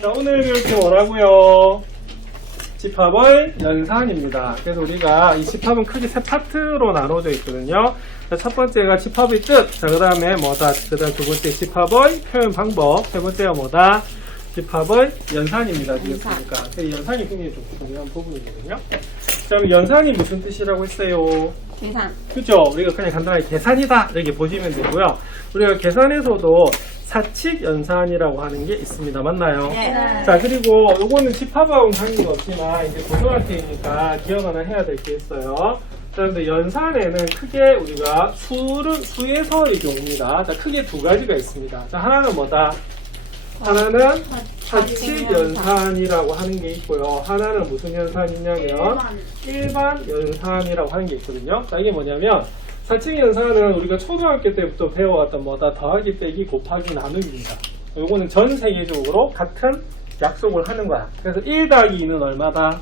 자, 오늘 배울 게 뭐라고요? 집합의 연산입니다. 그래서 우리가 이 집합은 크게 세 파트로 나눠져 있거든요. 자, 첫 번째가 집합의 뜻. 자, 그 다음에 뭐다? 그 다음 두 번째 집합의 표현 방법. 세 번째가 뭐다? 집합의 연산입니다. 되겠습니까? 연산이 굉장히 좀 중요한 부분이거든요. 자, 그럼 연산이 무슨 뜻이라고 했어요? 계산. 그죠? 우리가 그냥 간단하게 계산이다 이렇게 보시면 되고요. 우리가 계산에서도 사칙 연산이라고 하는 게 있습니다. 맞나요? 네. 자, 그리고 요거는 집합하고는 관계가 없지만 이제 고등학생이니까 기억 하나 해야 될 게 있어요. 자, 근데 연산에는 크게 우리가 수에서의 경우입니다. 자, 크게 두 가지가 있습니다. 자, 하나는 뭐다? 하나는 사칙 연산이라고 하는 게 있고요. 하나는 무슨 연산이냐면 일반 연산이라고 하는 게 있거든요. 자, 이게 뭐냐면 사칙 연산은 우리가 초등학교 때부터 배워왔던 뭐다? 더하기, 빼기, 곱하기, 나누기입니다. 요거는 전 세계적으로 같은 약속을 하는 거야. 그래서 1 더하기 2는 얼마다?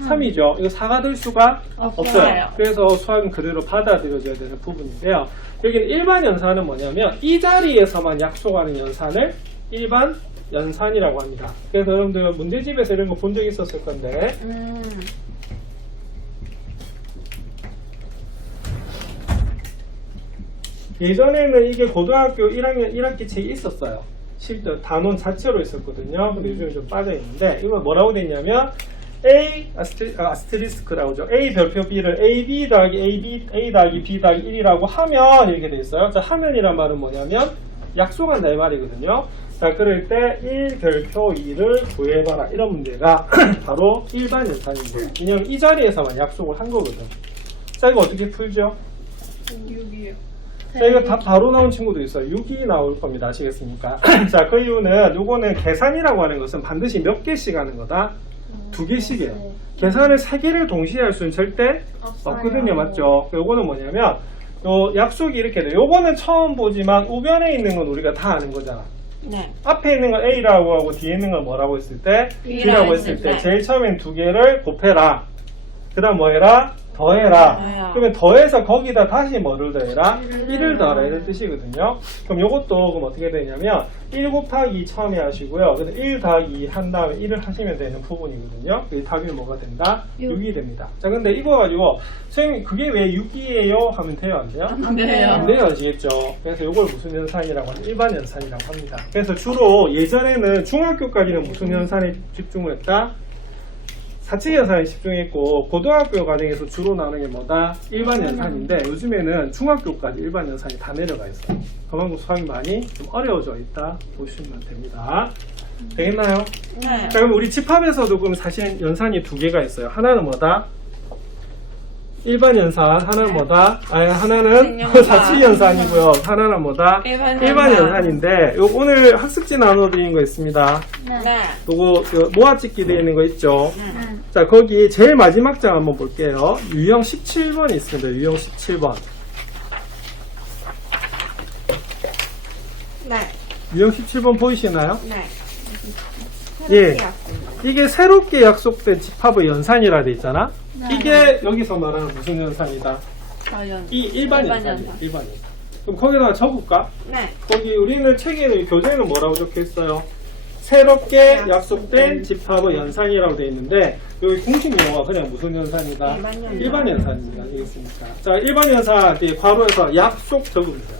3이죠. 이거 4가 될 수가 없어요. 그래서 수학은 그대로 받아들여져야 되는 부분인데요. 여기는 일반 연산은 뭐냐면 이 자리에서만 약속하는 연산을 일반 연산이라고 합니다. 그래서 여러분들 문제집에서 이런 거 본 적 있었을 건데 예전에는 이게 고등학교 1학년 1학기 책이 있었어요. 실제 단원 자체로 있었거든요. 근데 요즘에 좀 빠져있는데 이거 뭐라고 됐냐면 A 아스테리스크라고 하죠. A 별표 B를 AB 더하기 A 더하기 B 더하기 1이라고 하면 이렇게 돼 있어요. 자, 하면이란 말은 뭐냐면 약속한다 이 말이거든요. 자, 그럴 때 1 별표 2를 구해봐라 이런 문제가 바로 일반 연산입니다. 왜냐면 이 자리에서만 약속을 한 거거든. 자, 이거 어떻게 풀죠? 6이요. 자, 이거 다 바로 나온 친구도 있어요. 6이 나올 겁니다. 아시겠습니까? 자, 그 이유는 요거는 계산이라고 하는 것은 반드시 몇 개씩 하는 거다? 2개씩이에요. 계산을 3개를 동시에 할 수는 절대 없거든요. 맞죠? 요거는 뭐냐면 요 약속이 이렇게 돼요. 요거는 처음 보지만 우변에 있는 건 우리가 다 아는 거잖아. 네. 앞에 있는 건 A라고 하고 뒤에 있는 건 뭐라고 했을 때? B라고 했을 때 제일 처음엔 2개를 곱해라. 그 다음 뭐 해라? 더해라. 그러면 더해서 거기다 다시 뭐를 더해라? 1을 더하라 이런 뜻이거든요. 그럼 요것도 그럼 어떻게 되냐면 1 곱하기 2 처음에 하시고요. 그래서 1 더하기 2 한 다음에 1을 하시면 되는 부분이거든요. 그 답이 뭐가 된다? 6이 됩니다. 자, 근데 이거 가지고 선생님 그게 왜 6이에요? 하면 돼요? 안 돼요? 안 돼요. 안 돼요. 아시겠죠? 그래서 이걸 무슨 연산이라고 하면 일반 연산이라고 합니다. 그래서 주로 예전에는 중학교까지는 무슨 연산에 집중을 했다? 사칙 연산에 집중했고 고등학교 과정에서 주로 나오는 게 뭐다? 일반 연산인데 요즘에는 중학교까지 일반 연산이 다 내려가 있어요. 그만큼 수학이 많이 좀 어려워져 있다 보시면 됩니다. 되겠나요? 네. 자, 그럼 우리 집합에서도 그럼 사실 연산이 2개가 있어요. 하나는 뭐다? 일반 연산, 하나는 뭐다? 하나는 사칙 연산이고요. 하나는 뭐다? 일반 연산인데 오늘 학습지 나눠드린 거 있습니다. 네. 요거 모아찍기 되어 있는 거 있죠? 자, 거기 제일 마지막 장 한번 볼게요. 유형 17번이 있습니다. 유형 17번. 네. 유형 17번 보이시나요? 네. 예. 이게 새롭게 약속된 집합의 연산이라 돼 있잖아? 이게 여기서 말하는 무슨 연산이다? 이 일반 연산이에요. 일반 연산. 그럼 거기다가 적을까? 네. 거기 우리는 책에는 교재에는 뭐라고 적혀 있어요? 새롭게 약속된 집합의 연산이라고 되어 있는데 여기 공식 용어가 그냥 무슨 연산이다? 일반 연산입니다. 알겠습니까? 자, 일반 연산 뒤에 괄호에서 약속 적으면 돼요.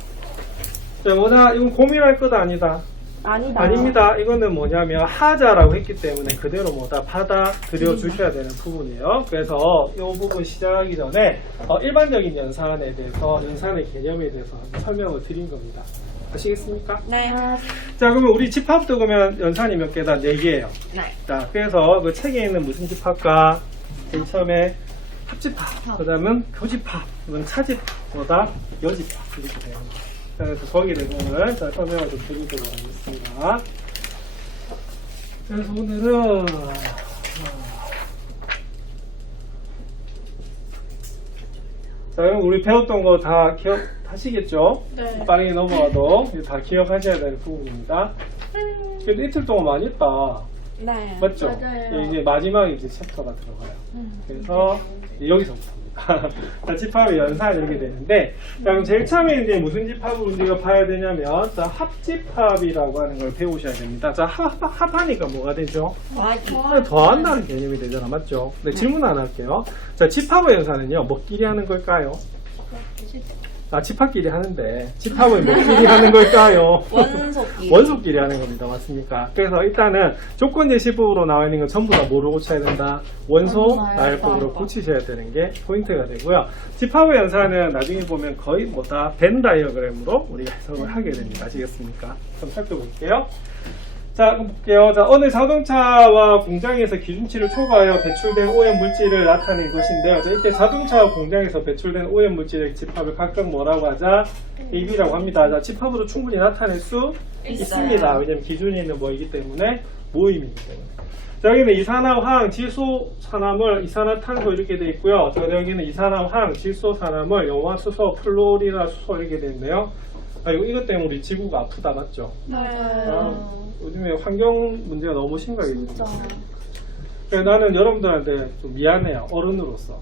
자, 뭐다? 이건 고민할 것 아니다. 아닙니다. 이거는 뭐냐면 하자라고 했기 때문에 그대로 뭐다 받아들여 주셔야 되는 부분이에요. 그래서 이 부분 시작하기 전에 일반적인 연산에 대해서 연산의 개념에 대해서 설명을 드린 겁니다. 아시겠습니까? 네. 자, 그러면 우리 집합도 그러면 연산이 몇 개다? 4개예요. 네. 자, 그래서 그 책에 있는 무슨 집합과 제일 처음에 합집합, 그 다음은 교집합, 그다음 차집합보다 여집합 이렇게 돼요. 자, 그래서 거기에 대해서 오늘 설명을 좀 드리도록 하겠습니다. 그래서 오늘은 자, 그럼 우리 배웠던 거 다 기억하시겠죠? 네. 빠르게 넘어가도 다 기억하셔야 되는 부분입니다. 그래도 이틀 동안 많이 했다. 네. 맞죠? 맞아요. 이제 마지막 이제 챕터가 들어가요. 그래서 이제 여기서부터입니다. 자, 집합의 연산 이렇게 되는데, 자, 그럼 제일 처음에 이제 무슨 집합을 우리가 봐야 되냐면, 자, 합집합이라고 하는 걸 배우셔야 됩니다. 자, 합하니까 뭐가 되죠? 더한다는 개념이 되잖아, 맞죠? 네, 질문 하나 할게요. 자, 집합의 연산은요, 뭐끼리 하는 걸까요? 집합끼리 하는데, 집합을 뭐끼리 하는 걸까요? 원소끼리 하는 겁니다. 맞습니까? 그래서 일단은 조건 제시법으로 나와 있는 건 전부 다 뭐로 고쳐야 된다? 원소 나열법으로 고치셔야 되는 게 포인트가 되고요. 집합의 연산은 나중에 보면 거의 뭐다 벤 다이어그램으로 우리가 해석을 하게 됩니다. 아시겠습니까? 좀 살펴볼게요. 자, 그럼 볼게요. 자, 어느 자동차와 공장에서 기준치를 초과하여 배출된 오염 물질을 나타낸 것인데요. 자, 이때 자동차와 공장에서 배출된 오염 물질의 집합을 각각 뭐라고 하자? AB라고 합니다. 자, 집합으로 충분히 나타낼 수 있습니다. 왜냐면 기준이는 뭐이기 때문에 모임이기 때문에. 자, 여기는 이산화황, 질소산화물, 이산화탄소 이렇게 되어 있고요. 자, 여기는 이산화황, 질소산화물, 염화수소, 플로리나 수소 이렇게 되어 있네요. 이것 때문에 우리 지구가 아프다, 맞죠? 요즘에 환경 문제가 너무 심각해지고 있어요. 나는 여러분들한테 좀 미안해요. 어른으로서.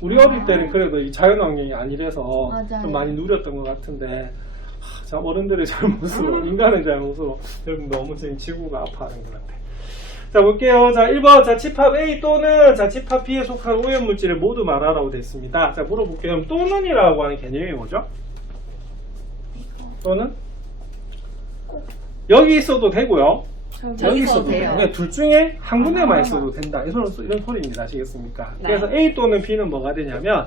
우리 어릴 때는 그래도 이 자연환경이 아니라서 좀 많이 누렸던 것 같은데 참 어른들의 잘못으로 인간의 잘못으로 여러분 너무 지금 지구가 아파하는 것 같아요. 자, 볼게요. 자, 1번. 자, 집합 A 또는 자, 집합 B에 속한 오염물질을 모두 말하라고 되어 있습니다. 자, 물어볼게요. 또는이라고 하는 개념이 뭐죠? 또는? 여기 있어도 되고요. 여기 있어도 돼요. 둘 중에 한 군데만 있어도 된다. 이런 소리입니다. 아시겠습니까? 네. 그래서 A 또는 B는 뭐가 되냐면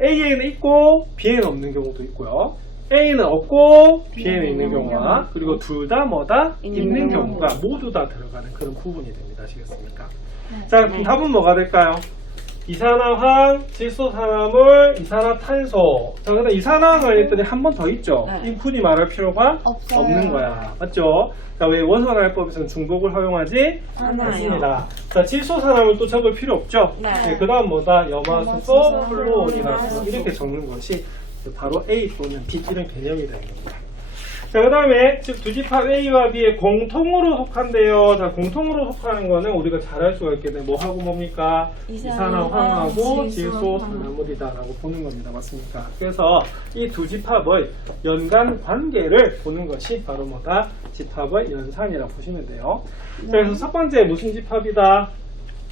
A에는 있고 B에는 없는 경우도 있고요. A는 없고 B에는 있는 경우와 그리고 둘 다 뭐다? 있는 경우가 모두 다 들어가는 그런 부분이 됩니다. 아시겠습니까? 네. 자, 그럼 답은 뭐가 될까요? 이산화황, 질소산화물, 이산화탄소. 자, 근데 이산화황을 했더니 한 번 더 있죠? 굳이 말할 필요가 없는 거야. 맞죠? 자, 왜 원소나열법에서는 중복을 허용하지 않습니다. 자, 질소산화물 또 적을 필요 없죠? 네, 그 다음 뭐다? 염화수소, 플루오리나수 이렇게 적는 것이 바로 A 또는 B 이런 개념이 되는 겁니다. 자, 그 다음에 즉 두 집합 A와 B에 공통으로 속한대요. 자, 공통으로 속하는 거는 우리가 잘 알 수가 있게 돼. 뭐하고 뭡니까? 이산화황하고 질소산화물이다라고 보는 겁니다. 맞습니까? 그래서 이 두 집합의 연관 관계를 보는 것이 바로 뭐다? 집합의 연산이라고 보시면 돼요. 자, 그래서 첫 번째 무슨 집합이다?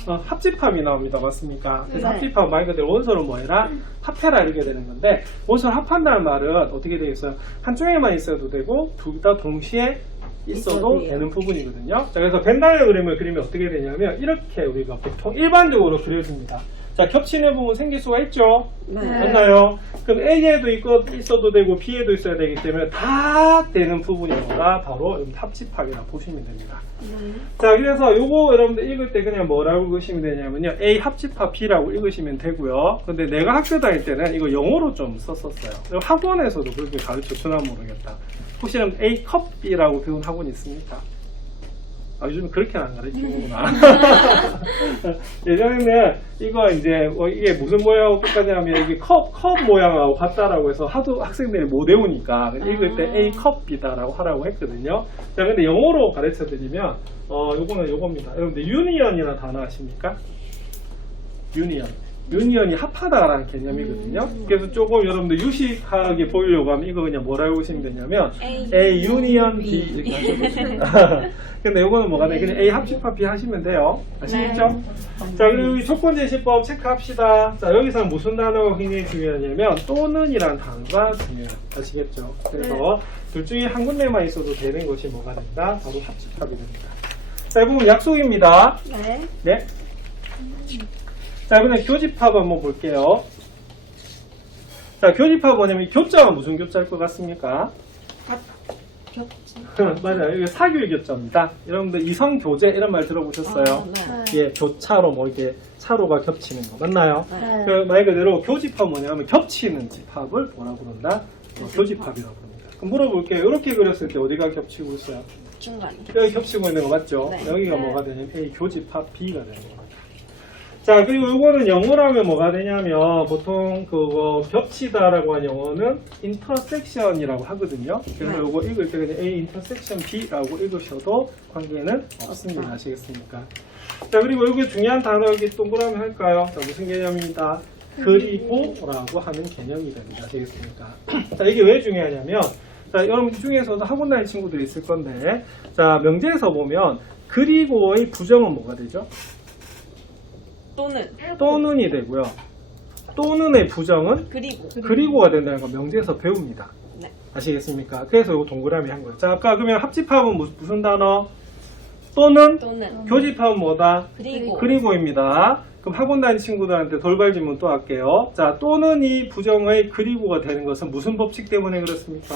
합집합이 나옵니다. 맞습니까? 그래서 합집합 말 그대로 원소를 뭐 해라? 합해라 이렇게 되는 건데 원소를 합한다는 말은 어떻게 되겠어요? 한쪽에만 있어도 되고 둘 다 동시에 있어도 되는 부분이거든요. 자, 그래서 벤 다이어그램을 그리면 어떻게 되냐면 이렇게 우리가 보통 일반적으로 그려줍니다. 자, 겹치는 부분 생길 수가 있죠? 맞나요? 그럼 A에도 있어도 되고 B에도 있어야 되기 때문에 다 되는 부분이 뭐가 바로 합집합이라고 보시면 됩니다. 자, 그래서 요거 여러분들 읽을 때 그냥 뭐라고 읽으시면 되냐면요. A 합집합 B라고 읽으시면 되고요. 근데 내가 학교 다닐 때는 이거 영어로 좀 썼었어요. 학원에서도 그렇게 가르쳐주나 모르겠다. 혹시 A 컵 B라고 배운 학원 있습니까? 요즘 그렇게 안 가르치는구나. 예전에는 이거 이제 이게 무슨 모양하고 똑같냐면 이게 컵 모양하고 같다라고 해서 하도 학생들이 못 외우니까 읽을 때 A 컵 B다라고 하라고 했거든요. 자, 근데 영어로 가르쳐 드리면 요거는 요겁니다. 여러분들 유니언이라는 단어 아십니까? 유니언이 합하다라는 개념이거든요. 그래서 조금 여러분들 유식하게 보이려고 하면 이거 그냥 뭐라고 보시면 되냐면 A 유니언 B 이렇게 하셔보십니다. 근데 이거는 뭐가 돼? 그냥 A 합집합 B 하시면 돼요. 아시겠죠? 자, 그리고 첫 번째 시법 체크합시다. 자, 여기서 무슨 단어가 굉장히 중요하냐면 또는이라는 단어가 중요해요. 아시겠죠? 그래서 둘 중에 한 군데만 있어도 되는 것이 뭐가 된다? 바로 합집합이 됩니다. 자, 이번 약속입니다. 네. 자, 이번에 교집합 한번 볼게요. 자, 교집합 뭐냐면 교자가 무슨 교자일 것 같습니까? 맞아요. 이게 사교의 교자입니다. 여러분들 이성교제 이런 말 들어보셨어요? 예, 교차로 뭐 이렇게 차로가 겹치는 거 맞나요? 말 그대로 교집합 뭐냐면 겹치는 집합을 뭐라고 부른다? 교집합이라고 부릅니다. 그럼 물어볼게요. 이렇게 그렸을 때 어디가 겹치고 있어요? 중간. 여기 겹치고 있는 거 맞죠? 여기가 뭐가 되냐면 A 교집합 B가 되는 거예요. 자, 그리고 이거는 영어로 하면 뭐가 되냐면 보통 그거 겹치다라고 하는 영어는 intersection이라고 하거든요. 그래서 이거 읽을 때 그냥 A intersection B라고 읽으셔도 관계는 없습니다. 아시겠습니까? 자, 그리고 여기 중요한 단어 여기 동그라미 할까요? 자, 무슨 개념입니다? 그리고라고 하는 개념이 됩니다. 되겠습니까? 자, 이게 왜 중요하냐면, 자, 여러분 중에서도 학원 다니는 친구들이 있을 건데, 자, 명제에서 보면, 그리고의 부정은 뭐가 되죠? 또는이 되고요. 또는의 부정은 그리고가 된다는 거 명제에서 배웁니다. 네. 아시겠습니까? 그래서 이거 동그라미 한 거예요. 자, 아까 그러면 합집합은 무슨 단어? 또는 교집합은 뭐다? 그리고입니다. 그럼 학원 다니는 친구들한테 돌발 질문 또 할게요. 자, 또는 이 부정의 그리고가 되는 것은 무슨 법칙 때문에 그렇습니까?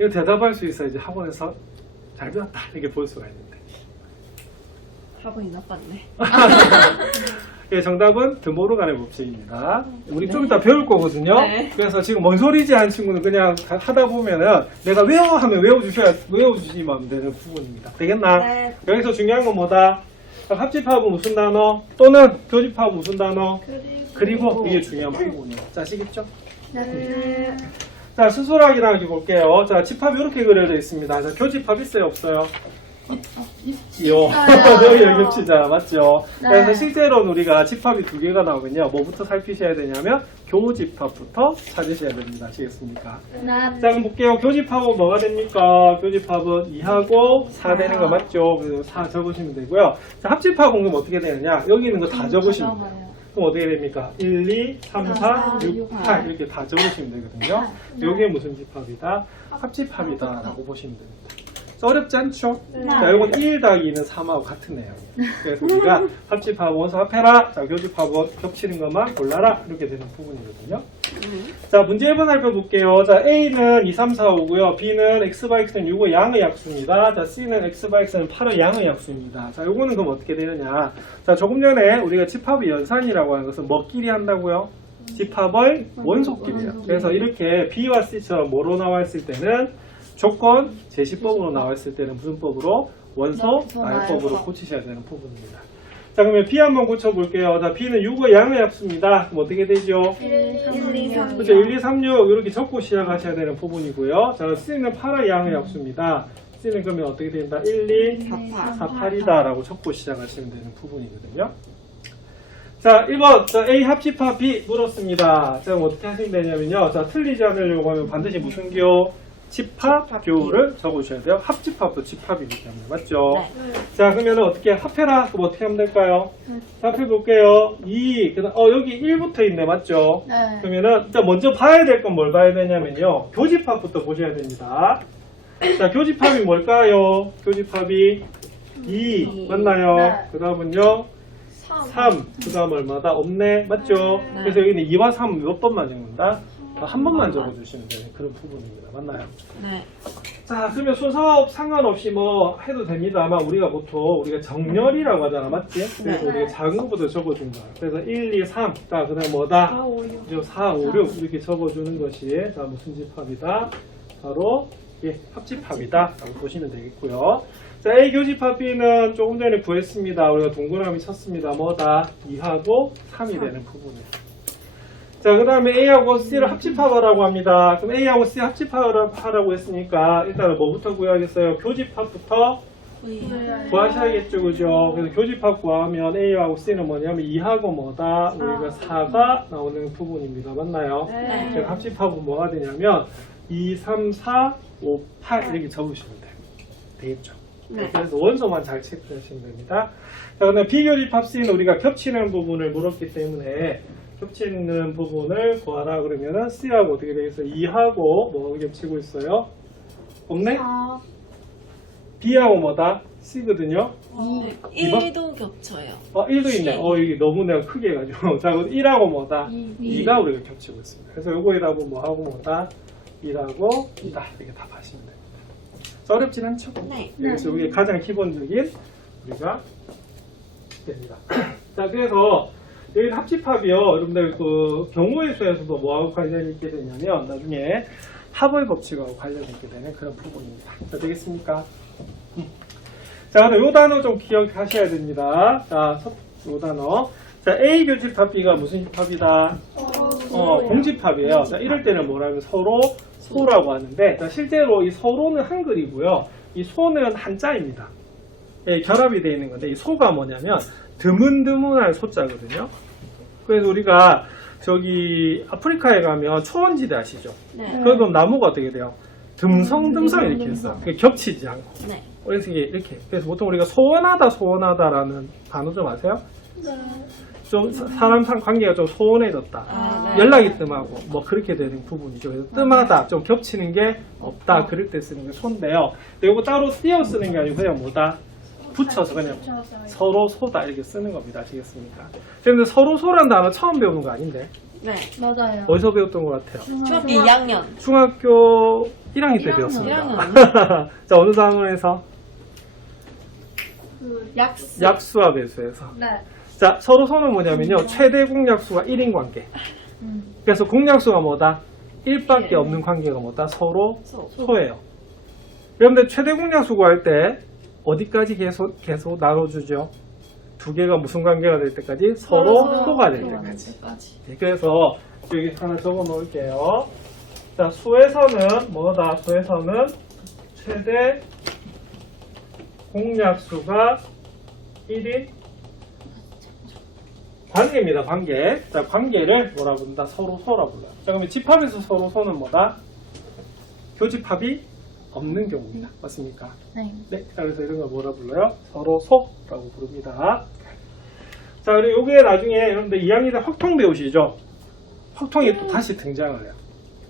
이거 대답할 수 있어야지 학원에서 잘 배웠다 이렇게 볼 수가 있는데. 학원이 나빴네. 예, 정답은 드모르간의 법칙입니다. 우리 좀 이따 배울 거거든요. 네. 그래서 지금 뭔 소리지 한 친구는 그냥 하다 보면은 내가 외워 하면 외워주시면 되는 부분입니다. 되겠나? 네. 여기서 중요한 건 뭐다? 합집합은 무슨 단어? 또는 교집합은 무슨 단어? 그리고 이게 중요한 부분이에요. 자, 아시겠죠? 네. 자, 수소락이랑 여기 볼게요. 자, 집합이 이렇게 그려져 있습니다. 자, 교집합 있어요, 없어요? 있지요. 여기 겹치자, 맞죠? 네. 그래서 실제로는 우리가 집합이 두 개가 나오면요. 뭐부터 살피셔야 되냐면 교집합부터 찾으셔야 됩니다. 아시겠습니까? 자, 그럼 볼게요. 교집합은 뭐가 됩니까? 교집합은 2하고 4 되는 거 맞죠? 그래서 4 적으시면 되고요. 자, 합집합은 그럼 어떻게 되느냐? 여기 있는 거 다 적으시면 돼요. 그럼 어떻게 됩니까? 1, 2, 3, 4, 6, 8 이렇게 다 적으시면 되거든요. 여기에 무슨 집합이다? 합집합이다 라고 보시면 됩니다. 어렵지 않죠? 자, 요건 1 더하기 2는 3하고 같은 애예요. 그래서 우리가 합집합 원소 합해라. 자, 교집합 겹치는 것만 골라라. 이렇게 되는 부분이거든요. 자, 문제 1번 살펴볼게요. 자, A는 2, 3, 4, 5고요. B는 Xx는 6의 양의 약수입니다. 자, C는 Xx는 8의 양의 약수입니다. 자, 요거는 그럼 어떻게 되느냐. 자, 조금 전에 우리가 집합의 연산이라고 하는 것은 뭐끼리 한다고요? 집합의 원소끼리요. 그래서 이렇게 B와 C처럼 뭐로 나와있을 때는 조건 제시법으로 나왔을 때는 무슨 법으로? 원소 나열법으로 고치셔야 되는 부분입니다. 자, 그러면 B 한번 고쳐볼게요. 자, B는 6의 양의 합수입니다. 그럼 어떻게 되죠? 1, 2, 3, 그렇죠. 1, 2, 3, 6 이렇게 적고 시작하셔야 되는 부분이고요. 자, C는 8의 양의 합수입니다. C는 그러면 어떻게 된다? 1, 2, 4, 8이다 라고 적고 시작하시면 되는 부분이거든요. 자, 1번. 자, A 합집합 B 물었습니다. 자, 그럼 어떻게 하시면 되냐면요. 자, 틀리지 않으려고 하면 반드시 무슨 교? 집합교를 적으셔야 돼요. 합집합도 집합이기 때문에. 맞죠? 네. 자, 그러면 어떻게 합해라? 그럼 어떻게 하면 될까요? 합해볼게요. 2, 여기 1부터 있네. 맞죠? 네. 그러면은, 일단 먼저 봐야 될 건 뭘 봐야 되냐면요. 교집합부터 보셔야 됩니다. 자, 교집합이 뭘까요? 교집합이 2. 맞나요? 네. 그 다음은요? 3. 그 다음 얼마다? 없네. 맞죠? 그래서 여기는 2와 3 몇 번만 적는다? 한 번만 적어주시면 되는 그런 부분입니다. 맞나요? 네. 자, 그러면 순서 상관없이 뭐 해도 됩니다. 아마 우리가 보통 우리가 정렬이라고 하잖아. 맞지? 그래서 네. 우리가 작은 것부터 적어준 거야. 그래서 1, 2, 3. 자, 그 다음 뭐다? 4, 5, 6 이렇게 적어주는 것이 자, 무슨 집합이다? 바로 예, 합집합이다. 라고 보시면 되겠고요. 자, A 교집합 B는 조금 전에 구했습니다. 우리가 동그라미 쳤습니다. 뭐다? 2하고 3이 되는 부분이에요. 자, 그 다음에 A하고 C를 합집합하라고 합니다. 그럼 A하고 C 합집합하라고 했으니까 일단은 뭐부터 구해야겠어요? 교집합부터 구하셔야겠죠, 그죠? 그래서 교집합 구하면 A하고 C는 뭐냐면 2하고 뭐다? 우리가 4가 나오는 부분입니다. 맞나요? 네. 그래서 합집합은 뭐가 되냐면 2, 3, 4, 5, 8 이렇게 적으시면 돼요. 되겠죠? 네. 그래서 원소만 잘 체크하시면 됩니다. 자, 그다음 비교집합 C는 우리가 겹치는 부분을 물었기 때문에 겹치는 부분을 구하라 그러면은 C하고 어떻게 되겠어요? 2하고 뭐 겹치고 있어요? 없네? B하고 뭐다? C거든요? 1도 겹쳐요. 1도 있네. 이게 너무 내가 크게 해가지고. 자, 그럼 1하고 뭐다? 2가 우리가 겹치고 있습니다. 그래서 요거에다가 뭐하고 뭐다? 1하고 2다. 이렇게 다 하시면 됩니다. 어렵진 않죠? 네. 그래서 이게 가장 기본적인 우리가 됩니다. 자, 그래서 여기 합집합이요. 여러분들 그 경우의 수에서도 뭐하고 관련이 있게 되냐면 나중에 합의 법칙하고 관련이 있게 되는 그런 부분입니다. 자, 되겠습니까? 자, 그럼 요 단어 좀 기억하셔야 됩니다. 자, 요 단어. 자, A 교집합 B가 무슨 집합이다? 공집합이에요. 자, 이럴 때는 뭐라면 서로 소라고 하는데, 자, 실제로 이 서로는 한글이고요. 이 소는 한자입니다. 예, 결합이 되어 있는 건데, 이 소가 뭐냐면, 드문드문한 소자거든요. 그래서 우리가 저기 아프리카에 가면 초원지대 아시죠? 네. 그럼 나무가 어떻게 돼요? 듬성듬성 이렇게 있어. 그게 겹치지 않고. 네. 그래서 이게 이렇게. 그래서 보통 우리가 소원하다라는 단어 좀 아세요? 좀 사람 관계가 좀 소원해졌다. 아, 네. 연락이 뜸하고 뭐 그렇게 되는 부분이죠. 그래서 뜸하다, 좀 겹치는 게 없다. 그럴 때 쓰는 게 소인데요. 근데 이거 따로 띄어 쓰는 게 아니고 그냥 뭐다? 붙여서 그냥 서로 소다 이렇게 쓰는 겁니다. 아시겠습니까? 그런데 서로 소란 단어 처음 배우는 거 아닌데 네. 맞아요. 어디서 배웠던 것 같아요? 중학교 2학년. 중학교 1학년 때 1학년. 배웠습니다. 자, 어느 단원에서? 약수. 약수와 배수에서. 네. 자, 서로 소는 뭐냐면요. 최대 공약수가 1인 관계. 그래서 공약수가 뭐다? 1밖에 없는 관계가 뭐다? 서로 소예요. 그런데 최대 공약수 구할 때 어디까지 계속 나눠주죠? 두 개가 무슨 관계가 될 때까지? 서로 소가 될 때까지. 네, 그래서 여기 하나 적어 놓을게요. 자, 수에서는 뭐다? 수에서는 최대 공약수가 1인 관계입니다. 관계. 자, 관계를 뭐라 부른다? 서로 소라 불러요. 자, 그러면 집합에서 서로 소는 뭐다? 교집합이 없는 경우입니다. 맞습니까? 네. 네. 자, 그래서 이런 걸 뭐라 불러요? 서로 소라고 부릅니다. 자, 그리고 요게 나중에 여러분들 2학년 때 확통 배우시죠? 확통이 또 다시 등장을 해요.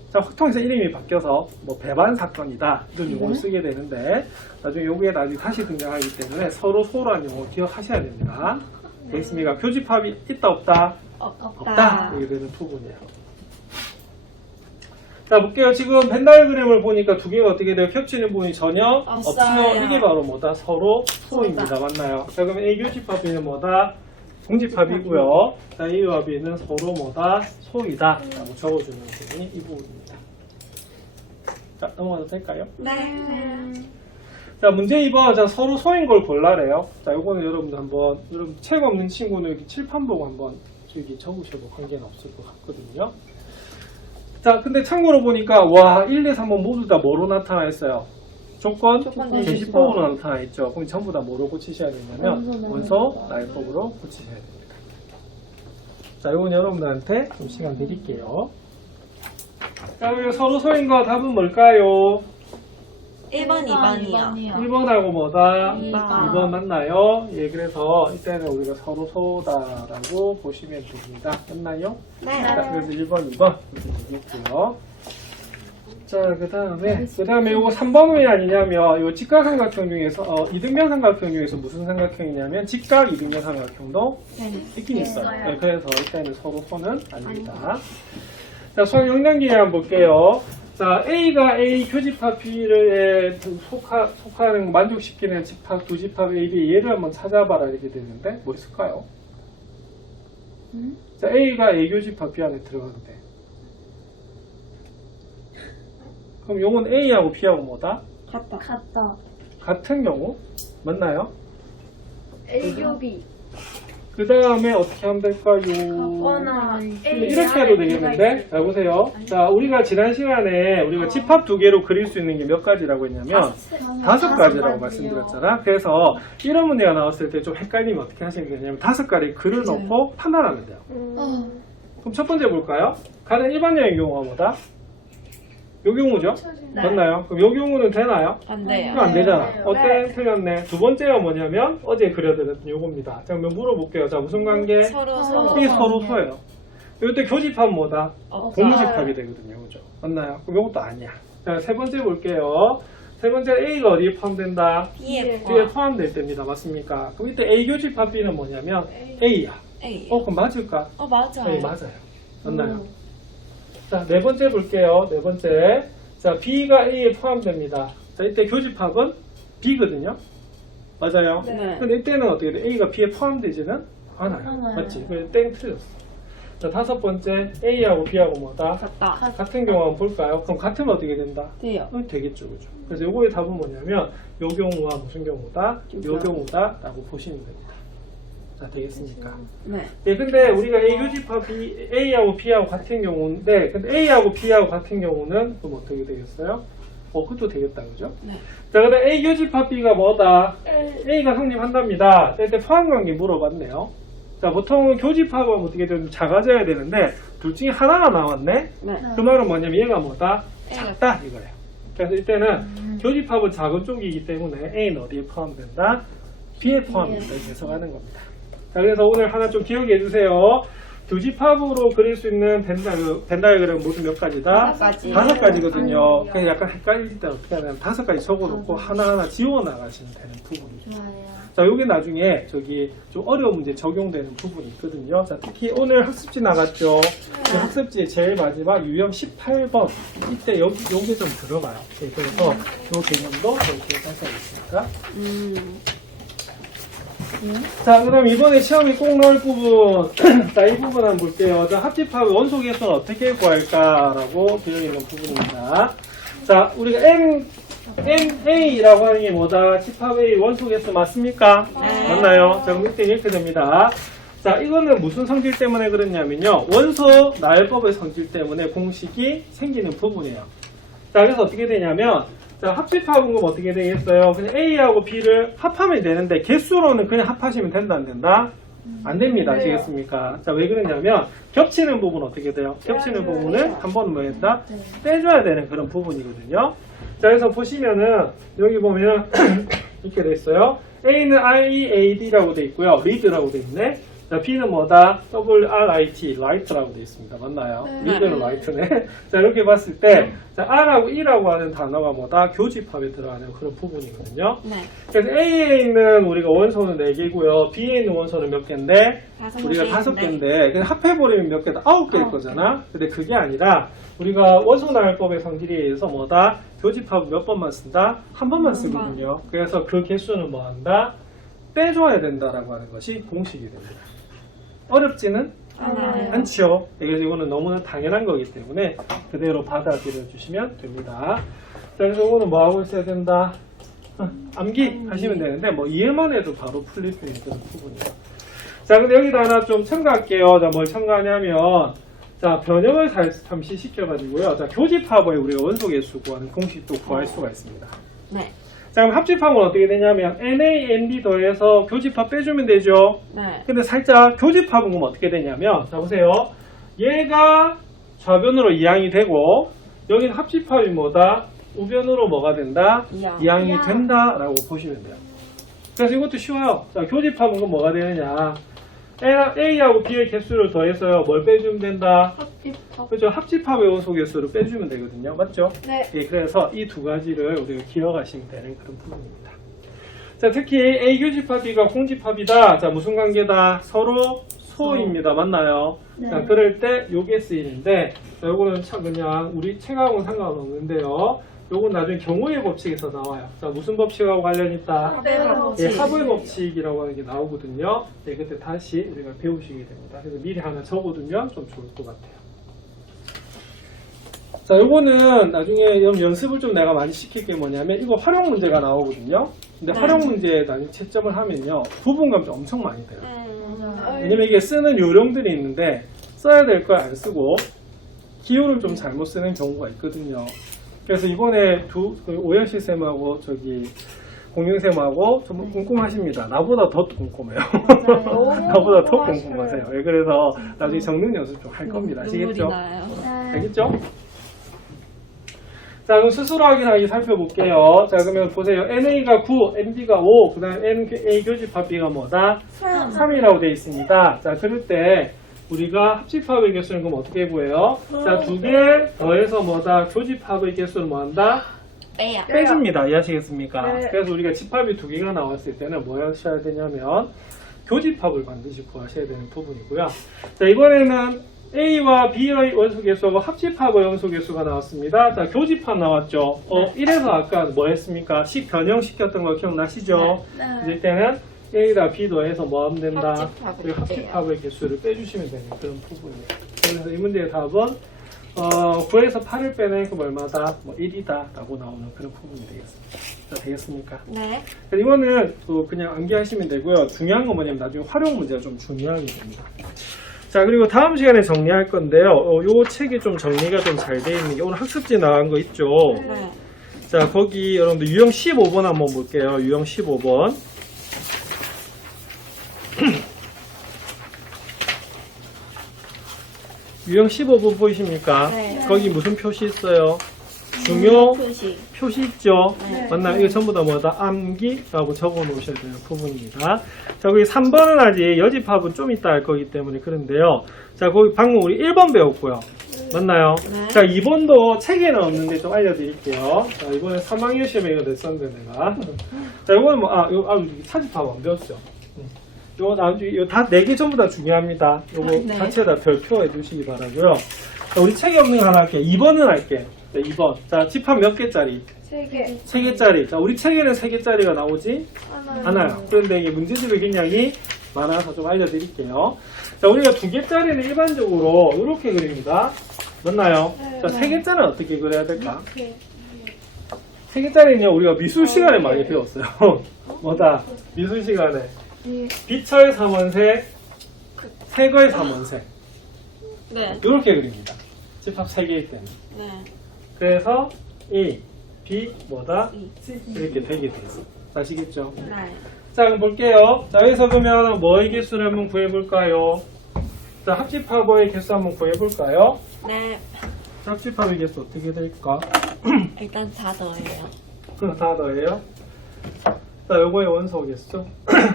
자, 확통에서 이름이 바뀌어서 뭐 배반 사건이다 이런 용어를 쓰게 되는데 나중에 요게 나중에 다시 등장하기 때문에 서로 소라는 용어 기억하셔야 됩니다. 되겠습니까? 교집합이 있다 없다? 없다. 이게 되는 부분이에요. 자, 볼게요. 지금 벤 다이어그램을 보니까 두 개가 어떻게 돼요? 겹치는 부분이 전혀 없어요. 없어요. 이게 바로 뭐다? 서로 소입니다. 맞나요? 자, 그러면 A 교집합비는 뭐다? 공집합이고요. 자, A와 B는 서로 뭐다? 소이다. 라고 적어주는 부분이 이 부분입니다. 자, 넘어가도 될까요? 네. 자, 문제 2번. 자, 서로 소인 걸 골라래요. 자, 요거는 여러분들 한번, 여러분 책 없는 친구는 이렇게 칠판 보고 한번 여기 적으셔도 관계는 없을 것 같거든요. 자, 근데 참고로 보니까, 와, 1, 2, 3번 모두 다 뭐로 나타나 있어요? 조건 제시법으로 나타나 있죠. 그럼 전부 다 뭐로 고치셔야 되냐면, 원소 나열법으로 고치셔야 됩니다. 자, 이건 여러분들한테 좀 시간 드릴게요. 자, 그리고 서로 소인 거 답은 뭘까요? 1번, 2번이요. 1번하고 뭐다? 2번. 2번 맞나요? 예, 그래서 이때는 우리가 서로 소다라고 보시면 됩니다. 맞나요? 네. 자, 그래서 1번, 2번 이렇게 되겠고요. 자, 그 다음에 요거 3번은 왜 아니냐면 요 직각삼각형 중에서 이등변 삼각형 중에서 무슨 삼각형이냐면 직각 이등변 삼각형도 있긴 있어요. 네, 그래서 일단은 서로 소는 아닙니다. 자, 수학 용량기에 한번 볼게요. 자, A가 A 교집합 B를 속하는 만족시키는 집합 두 집합 A, B 얘를 한번 찾아봐라 이렇게 되는데 뭐 있을까요? 자, A가 A 교집합 B 안에 들어가는데 그럼 요건 A하고 B하고 뭐다? 같다. 같은 경우 맞나요? A교비. 그 다음에 어떻게 하면 될까요? 거나 이렇게 해도 되겠는데? 자, 보세요. 자, 우리가 지난 시간에 우리가 집합 두 개로 그릴 수 있는 게 몇 가지라고 했냐면 5가지라고 말씀드렸잖아. 그래서 이런 문제가 나왔을 때 좀 헷갈리면 어떻게 하시면 되냐면 5가지 글을 넣고 판단하면 돼요. 그럼 첫 번째 볼까요? 가장 일반적인 경우가 뭐다? 요 경우죠? 맞나요? 그럼 요 경우는 되나요? 안 돼요. 그럼 안 되잖아. 네. 어때? 틀렸네. 두 번째가 뭐냐면 어제 그려드렸던 요겁니다. 자, 그러면 물어볼게요. 자, 무슨 관계? 서로 서로. 이게 서로 소예요. 이때 교집합은 뭐다? 없어요. 고무집합이 되거든요. 그죠? 맞나요? 그럼 이것도 아니야. 자, 세 번째 볼게요. 세 번째 A가 어디에 포함된다? B에 B에 포함될 때입니다. 맞습니까? 그럼 이때 A 교집합 B는 뭐냐면 A야. A. 그럼 맞을까? 맞아요. 네, 맞아요. 맞나요? 자, 네 번째 볼게요. 네 번째. 자, B가 A에 포함됩니다. 자, 이때 교집합은 B거든요. 맞아요? 네. 근데 이때는 어떻게 돼? A가 B에 포함되지는 않아요. 맞지? 그래서 땡 틀렸어. 자, 다섯 번째. A하고 B하고 뭐다? 같다. 같은 경우 한번 볼까요? 그럼 같으면 어떻게 된다? 돼요. 되겠죠. 그죠? 그래서 요거의 답은 뭐냐면 요 경우와 무슨 경우다? 요 경우다 라고 보시면 됩니다. 자, 되겠습니까? 네. 예, 근데 우리가 A 교집합이 A하고 B하고 같은 경우인데, 근데 A하고 B하고 같은 경우는 그럼 어떻게 되겠어요? 그것도 되겠다, 그죠? 네. 자, 그다음 A 교집합 B가 뭐다? A가 성립한답니다. 자, 이때 포함관계 물어봤네요. 자, 보통은 교집합은 어떻게 되면 작아져야 되는데 둘 중에 하나가 나왔네. 네. 그 말은 뭐냐면 얘가 뭐다? A가 작다 이거예요. 그래서 이때는 교집합은 작은 쪽이기 때문에 A는 어디에 포함된다? B에 포함된다 이렇게 해석하는 겁니다. 자, 그래서 오늘 하나 좀 기억해 주세요. 교집합으로 그릴 수 있는 벤 다이어그램 모두 몇 가지다? 5가지. 5가지거든요. 그래서 약간 헷갈릴 때 어떻게 하냐면 5가지 적어놓고 하나하나 지워나가시면 되는 부분이죠. 좋아요. 자, 요게 나중에 저기 좀 어려운 문제 적용되는 부분이 있거든요. 자, 특히 오늘 학습지 나갔죠. 그 학습지의 제일 마지막 유형 18번. 이때 요게 좀 들어가요. 네, 그래서 요 개념도 이렇게 살펴보겠습니다. 자, 그럼 이번에 시험에 꼭 넣을 부분. 자, 이 부분 한번 볼게요. 자, 합집합의 원소계수는 어떻게 구할까라고 되어 있는 부분입니다. 자, 우리가 NA라고 하는 게 뭐다? 집합의 원소계수 맞습니까? 네. 맞나요? 자, 그럼 이때 이렇게 됩니다. 자, 이거는 무슨 성질 때문에 그러냐면요. 원소 나열법의 성질 때문에 공식이 생기는 부분이에요. 자, 그래서 어떻게 되냐면, 자, 합집합은 그럼 어떻게 되겠어요? 그냥 A하고 B를 합하면 되는데, 개수로는 그냥 합하시면 된다, 안 된다? 안 됩니다. 아시겠습니까? 자, 왜 그러냐면, 겹치는 부분은 어떻게 돼요? 겹치는 부분은 한 번 뭐 했다? 빼줘야 되는 그런 부분이거든요. 자, 그래서 보시면은, 여기 보면, 이렇게 돼 있어요. A는 READ라고 돼 있고요. read라고 돼 있네. 자, B는 뭐다? WRIT, right라고 돼 있습니다. 맞나요? read는 right네. 자, 이렇게 봤을 때, 자, R하고 E라고 하는 단어가 뭐다? 교집합에 들어가는 그런 부분이거든요. 네. 그래서 A에 있는 우리가 원소는 4개고요. B에 있는 원소는 몇 개인데? 다섯 우리가 개인데. 5개인데, 합해버리면 몇 개다? 9개일 거잖아? 근데 그게 아니라, 우리가 원소나열법의 성질에 의해서 뭐다? 교집합은 몇 번만 쓴다? 한 번만 쓰거든요. 그래서 그 개수는 뭐 한다? 빼줘야 된다라고 하는 것이 공식이 됩니다. 어렵지는 않죠. 그래서 이거는 너무나 당연한 거기 때문에 그대로 받아들여 주시면 됩니다. 자, 그래서 이거는 뭐 하고 있어야 된다? 암기하시면 되는데, 뭐 이해만 해도 바로 풀릴 수 있는 그런 부분이에요. 자, 근데 여기다 하나 좀 첨가할게요. 자, 뭘 첨가하냐면, 자, 변형을 잠시 시켜가지고요. 자, 교집합의 우리가 원소계수 구하는 공식도 구할 수가 있습니다. 네. 자, 그럼 합집합은 어떻게 되냐면, NA, NB 더해서 교집합 빼주면 되죠? 네. 근데 살짝 교집합은 그럼 어떻게 되냐면, 자, 보세요. 얘가 좌변으로 이항이 되고, 여기는 합집합이 뭐다? 우변으로 뭐가 된다? 이항. 이항이 된다라고 보시면 돼요. 그래서 이것도 쉬워요. 자, 교집합은 그럼 뭐가 되느냐? A하고 B의 개수를 더해서요. 뭘 빼주면 된다? 합집합. 그렇죠. 합집합의 원소 개수를 빼주면 되거든요. 맞죠? 네. 예, 그래서 이 두 가지를 우리가 기억하시면 되는 그런 부분입니다. 자, 특히 A 교집합 B가 공집합이다. 자, 무슨 관계다? 서로 소입니다. 맞나요? 네. 자, 그럴 때 요게 쓰이는데, 자, 요거는 참 그냥 우리 책하고는 상관없는데요. 요건 나중에 경우의 법칙에서 나와요. 자, 무슨 법칙하고 관련 있다? 예, 합의 법칙이라고 하는 게 나오거든요. 예, 그때 다시 우리가 배우시게 됩니다. 그래서 미리 하나 적어두면 좀 좋을 것 같아요. 자, 요거는 나중에 연습을 좀 내가 많이 시킬 게 뭐냐면, 이거 활용 문제가 나오거든요. 근데 활용 문제에 나중에 채점을 하면요, 부분감이 엄청 많이 돼요. 왜냐면 이게 쓰는 요령들이 있는데, 써야 될 걸 안 쓰고, 기호를 좀 잘못 쓰는 경우가 있거든요. 그래서 이번에 오연씨 쌤하고 공영쌤하고 좀 꼼꼼하십니다. 나보다 더 꼼꼼해요. 나보다 더 꼼꼼하세요. 예, 그래서 나중에 적는 연습 좀 할 겁니다. 아시겠죠? 알겠죠? 자, 그럼 스스로 확인하기 살펴볼게요. 자, 그러면 보세요. NA가 9, NB가 5, 그 다음 NA 교집합 B가 뭐다? 3이라고 되어 있습니다. 자, 그럴 때 우리가 합집합의 개수는 그럼 어떻게 구해요? 자, 2개 더해서 뭐다? 교집합의 개수는 뭐 한다? 빼야. 빼줍니다. 이해하시겠습니까? 네. 그래서 우리가 집합이 2개가 나왔을 때는 뭐 하셔야 되냐면 교집합을 반드시 구하셔야 되는 부분이고요. 자, 이번에는 A와 B의 원소개수하고 합집합의 원소개수가 나왔습니다. 자, 교집합 나왔죠? 이래서 아까 뭐 했습니까? 변형시켰던 거 기억나시죠? 네. 이때는 A랑 B 더해서 뭐 하면 된다? 합집합을 그리고 합집합의 개수를 빼주시면 되는 그런 부분이에요. 그래서 이 문제의 답은 9에서 8을 빼낸 그 얼마다? 뭐 1이다 라고 나오는 그런 부분이 되겠습니다. 자, 되겠습니까? 네. 이거는 그냥 암기하시면 되고요. 중요한 건 뭐냐면 나중에 활용 문제가 좀 중요하게 됩니다. 자, 그리고 다음 시간에 정리할 건데요. 요 책이 좀 정리가 좀 잘 되어 있는 게 오늘 학습지 나간 거 있죠? 네. 자, 거기 여러분들 유형 15번 한번 볼게요. 유형 15번. 유형 15번 보이십니까? 네. 거기 무슨 표시 있어요? 중요 표시. 표시 있죠? 네. 맞나요? 이거 전부 다 뭐다? 암기라고 적어 놓으셔야 되는 부분입니다. 자, 거기 3번은 아직 여집합은 좀 이따 할 거기 때문에 그런데요. 자, 거기 방금 우리 1번 배웠고요. 맞나요? 네. 자, 2번도 책에는 없는데 좀 알려드릴게요. 자, 이번에 3학년 시험에 이거 냈었는데 내가. 자, 이거는 뭐, 사집합 안 배웠죠? 요거 다 4개 전부 다 중요합니다. 요거 네. 자체에다 별표 해주시기 바라고요. 자, 우리 책에 없는 거 하나 할게요. 2번은 할게요. 네, 2번. 자, 집합 몇 개짜리? 3개. 3개짜리. 자, 우리 책에는 3개짜리가 나오지 하나. 않아요. 그런데 이게 문제집이 굉장히 많아서 좀 알려드릴게요. 자, 우리가 2개짜리는 일반적으로 이렇게 그립니다. 맞나요? 자, 3개짜리는 어떻게 그려야 될까? 이렇게. 3개짜리는요, 우리가 미술 시간에 많이 배웠어요. 뭐다? 미술 시간에. 예. 비철 3원색, 색의 3원색. 네. 이렇게 그립니다. 집합 3개이기 때문에. 네. 그래서 A, B, 뭐다? C. 이렇게 되게 돼요. 아시겠죠? 네. 자, 그럼 볼게요. 자, 여기서 그러면 뭐의 개수를 한번 구해볼까요? 자, 합집합의 개수 한번 구해볼까요? 네. 자, 합집합의 개수 어떻게 될까? 일단 다 더해요. 다 더해요. 자, 요거의 원소 개수.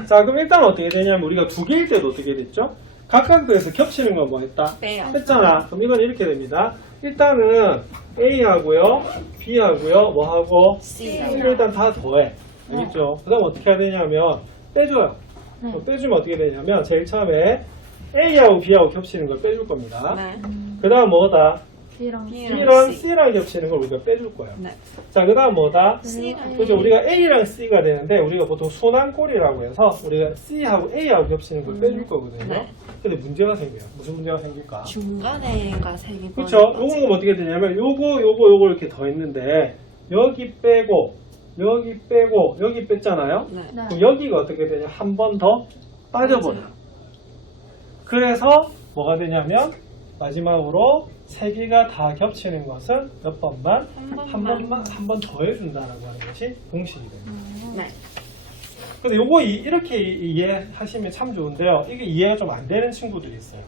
자, 그럼 일단 어떻게 되냐면 우리가 2개일 때도 어떻게 됐죠? 각각 그래서 겹치는 건 뭐 했다? 빼요. 했잖아. 그럼 이건 이렇게 됩니다. 일단은 A하고요, B하고요, 뭐하고? C. C를 일단 다 더해. 알겠죠? 그 다음 어떻게 해야 되냐면 빼줘요. 그럼 빼주면 어떻게 되냐면 제일 처음에 A하고 B하고 겹치는 걸 빼줄 겁니다. 네. 그 다음 뭐다? B랑 B랑 B랑 C. C랑 겹치는 걸 우리가 빼줄 거예요. 네. 자, 그 다음 뭐다? C랑 그죠? 우리가 A랑 C가 되는데 우리가 보통 순환꼴이라고 해서 우리가 C하고 A하고 겹치는 걸 빼줄 거거든요. 네. 근데 문제가 생겨요. 무슨 문제가 생길까? 중간에가 3개. 그렇죠. 요거는 어떻게 되냐면 요거 이렇게 더 있는데 여기 빼고 여기 빼고 여기 뺐잖아요. 네. 네. 그럼 여기가 어떻게 되냐? 한 번 더 빠져버려. 그래서 뭐가 되냐면 마지막으로 세 개가 다 겹치는 것은 몇 번만? 한 번 더 해준다라고 하는 것이 공식이 됩니다. 네. 근데 요거 이렇게 이해하시면 참 좋은데요. 이게 이해가 좀 안 되는 친구들이 있어요.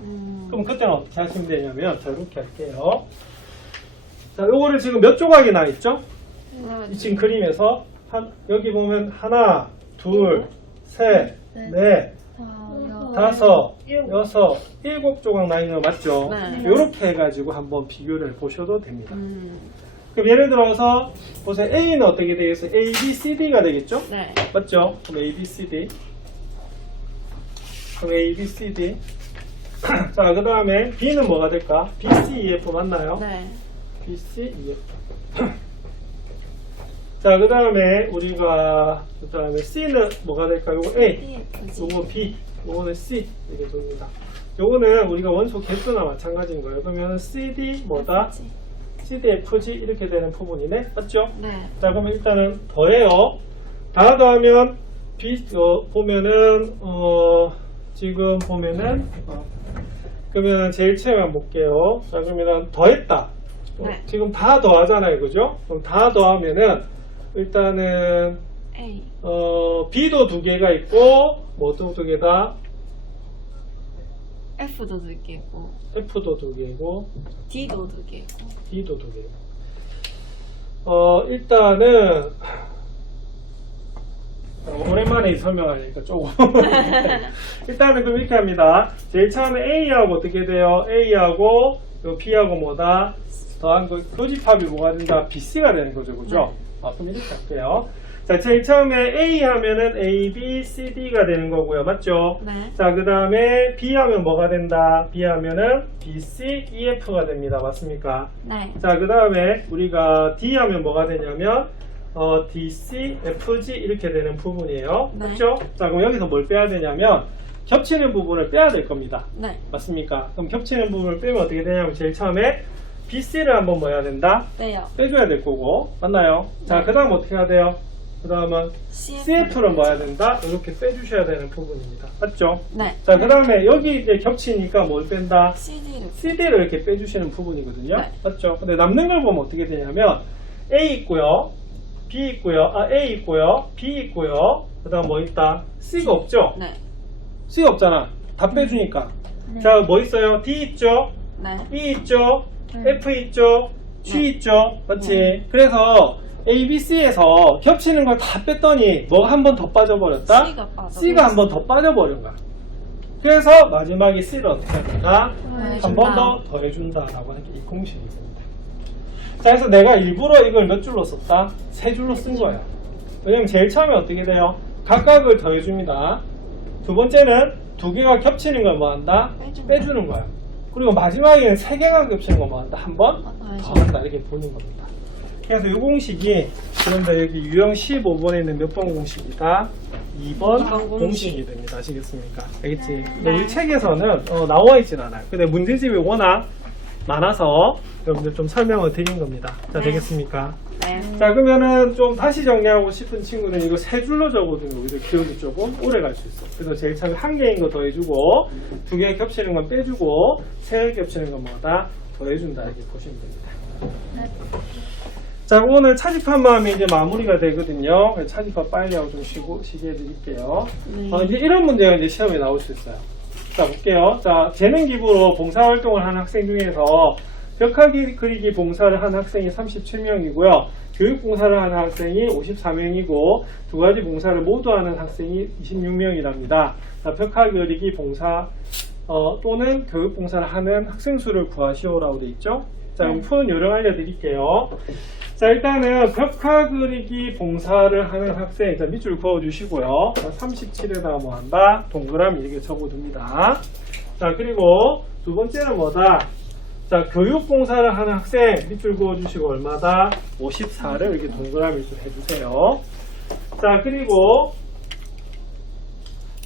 그럼 그때는 어떻게 하시면 되냐면 자, 이렇게 할게요. 자, 요거를 지금 몇 조각이 나 있죠? 이 지금 그림에서 여기 보면 하나, 둘, 셋, 넷, 다섯, 여섯, 7조각 나 있는 거 맞죠? 네. 요렇게 해가지고 한번 비교를 보셔도 됩니다. 그럼 예를 들어서 보세요. A는 어떻게 되겠어요? A, B, C, D가 되겠죠? 네. 맞죠? 그럼 A, B, C, D. 그럼 A, B, C, D. 자, 그 다음에 B는 뭐가 될까? B, C, E, F 맞나요? 네. B, C, E, F. 자, 그 다음에 우리가 그 다음에 C는 뭐가 될까? 요거 A, 요거 B, 요거는 C 이렇게 됩니다. 요거는 우리가 원소 개수나 마찬가지인 거예요. 그러면 CD 뭐다? CD, FG 이렇게 되는 부분이네. 맞죠? 네. 자, 그러면 일단은 더해요. 다 더하면 보면은 지금 보면은 그러면 제일 처음에 한번 볼게요. 자, 그러면 더했다. 네. 지금 다 더하잖아요, 그죠? 그럼 다 더하면은 일단은 A. B도 2개가 있고 뭐도 2개다? F도 2개고 F도 2개고 D도 2개고. D도 2개고. 일단은 오랜만에 설명하니까 조금 일단은 그럼 이렇게 합니다. 제일 처음에 A하고 어떻게 돼요? A하고 B하고 뭐다? 더한 거 교집합이 뭐가 된다? BC가 되는 거죠, 그죠? 그럼 이렇게 할게요. 자, 제일 처음에 A 하면은 A, B, C, D가 되는 거고요, 맞죠? 네. 자, 그 다음에 B 하면 뭐가 된다? B 하면은 B, C, E, F가 됩니다, 맞습니까? 네. 자, 그 다음에 우리가 D 하면 뭐가 되냐면 D, C, F, G 이렇게 되는 부분이에요. 네. 맞죠? 자, 그럼 여기서 뭘 빼야 되냐면 겹치는 부분을 빼야 될 겁니다. 네. 맞습니까? 그럼 겹치는 부분을 빼면 어떻게 되냐면 제일 처음에 BC를 한번 뭐 해야 된다? 빼요. 빼줘야 될 거고 맞나요? 자, 네. 그 다음 어떻게 해야 돼요? 그 다음은 CF를 CF를 뭐 해야 된다? 이렇게 빼주셔야 되는 부분입니다. 맞죠? 네. 자, 그 다음에 여기 이제 겹치니까 뭘 뺀다? CD를. CD를 이렇게 빼주시는 부분이거든요. 네. 맞죠? 근데 남는 걸 보면 어떻게 되냐면 A 있고요. B 있고요. A 있고요. B 있고요. 그 다음 뭐 있다? C가 없죠? 네. C가 없잖아. 다 빼주니까. 네. 자, 뭐 있어요? D 있죠? 네. E 있죠? 네. F 있죠? G 네. 있죠? 맞지? 네. 그래서 A, B, C에서 겹치는 걸 다 뺐더니 뭐가 한 번 더 빠져버렸다? C가 빠져. C가 한 번 더 빠져버린 거야. 그래서 마지막에 C를 어떻게 합니까? 한 번 더 더해준다라고 하는 게 이 공식이 됩니다. 자, 그래서 내가 일부러 이걸 몇 줄로 썼다? 세 줄로 쓴 거예요. 왜냐면 제일 처음에 어떻게 돼요? 각각을 더해줍니다. 두 번째는 두 개가 겹치는 걸 뭐 한다? 빼주는 거야. 그리고 마지막에는 세 개가 겹치는 걸 뭐 한다? 한 번 더 한다. 이렇게 보는 겁니다. 그래서 이 공식이 그런데 여기 유형 15번에 있는 몇 번 공식이다? 2번 이번 공식이 됩니다. 아시겠습니까? 알겠지? 근데 우리 책에서는 나와 있진 않아요. 근데 문제집이 워낙 많아서 여러분들 좀 설명을 드린 겁니다. 자, 네. 되겠습니까? 네. 자, 그러면은 좀 다시 정리하고 싶은 친구는 이거 세 줄로 적어두면 오히려 기억이 조금 오래 갈 수 있어. 그래서 제일 처음에 한 개인 거 더해주고, 두 개 겹치는 건 빼주고, 세 개 겹치는 건 뭐다? 더해준다. 이렇게 보시면 됩니다. 자, 오늘 차집합만 하면 이제 마무리가 되거든요. 그래서 차집합 빨리 하고 좀 쉬게 해드릴게요. 네. 이제 이런 문제가 이제 시험에 나올 수 있어요. 자, 볼게요. 자, 재능 기부로 봉사활동을 하는 학생 중에서 벽화기 그리기 봉사를 하는 학생이 37명이고요. 교육 봉사를 하는 학생이 54명이고, 두 가지 봉사를 모두 하는 학생이 26명이랍니다. 자, 벽화 그리기 봉사, 또는 교육 봉사를 하는 학생 수를 구하시오라고 되어 있죠. 자, 그럼 푸는 요령 알려드릴게요. 자, 일단은 벽화 그리기 봉사를 하는 학생, 자, 밑줄 그어주시고요. 37에다가 뭐 한다? 동그라미 이렇게 적어둡니다. 자, 그리고 두 번째는 뭐다? 자, 교육 봉사를 하는 학생, 밑줄 그어주시고 얼마다? 54를 이렇게 동그라미 좀 해주세요. 자, 그리고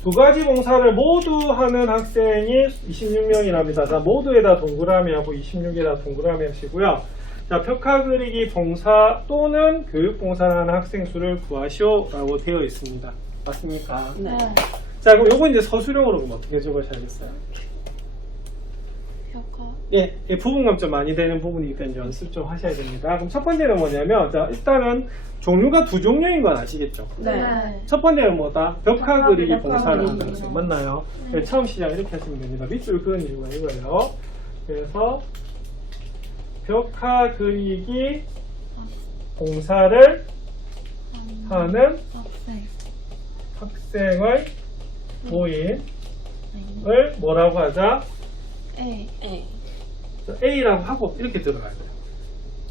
두 가지 봉사를 모두 하는 학생이 26명이랍니다. 자, 모두에다 동그라미 하고 26에다 동그라미 하시고요. 자, 벽화 그리기 봉사 또는 교육 봉사를 하는 학생 수를 구하시오라고 되어 있습니다. 맞습니까? 네. 자, 그럼 요거 이제 서술형으로 그럼 어떻게 적으셔야겠어요? 벽화. 예, 부분감 좀 많이 되는 부분이기 때문에 연습 좀 하셔야 됩니다. 그럼 첫 번째는 뭐냐면, 자, 일단은 종류가 두 종류인 건 아시겠죠? 네. 첫 번째는 뭐다? 벽화 그리기 벽화 봉사를 그리기. 하는 학생 맞나요? 네, 처음 시작 이렇게 하시면 됩니다. 밑줄 그은 이유가 이거예요. 그래서 벽화 그리기 봉사를 하는 학생. 학생의 모임을 뭐라고 하자? A. A라고 하고 이렇게 들어가야 돼요.